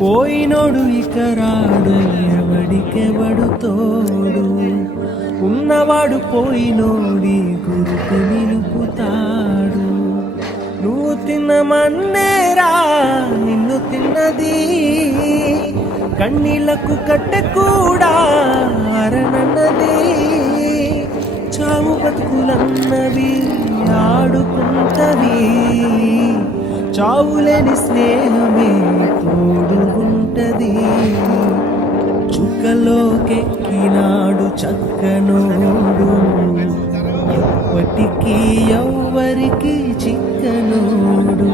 పోయినోడు ఇక రాడు, ఎవడికెవడు తోడు. ఉన్నవాడు పోయినోడి గుర్తు నిలుపుతాడు. నువ్వు తిన్నమన్నేరా నిన్ను తిన్నది, కన్నీళ్లకు కట్టె కూడా అరణన్నది. చావు బతుకులన్నవి ఆడుకుంటవి, చావులేని స్నేహమే తోడు ఉంటది. చుక్కలోకెక్కినాడు చక్కనోడు, ఎప్పటికీ ఎవ్వరికి చిక్కనోడు.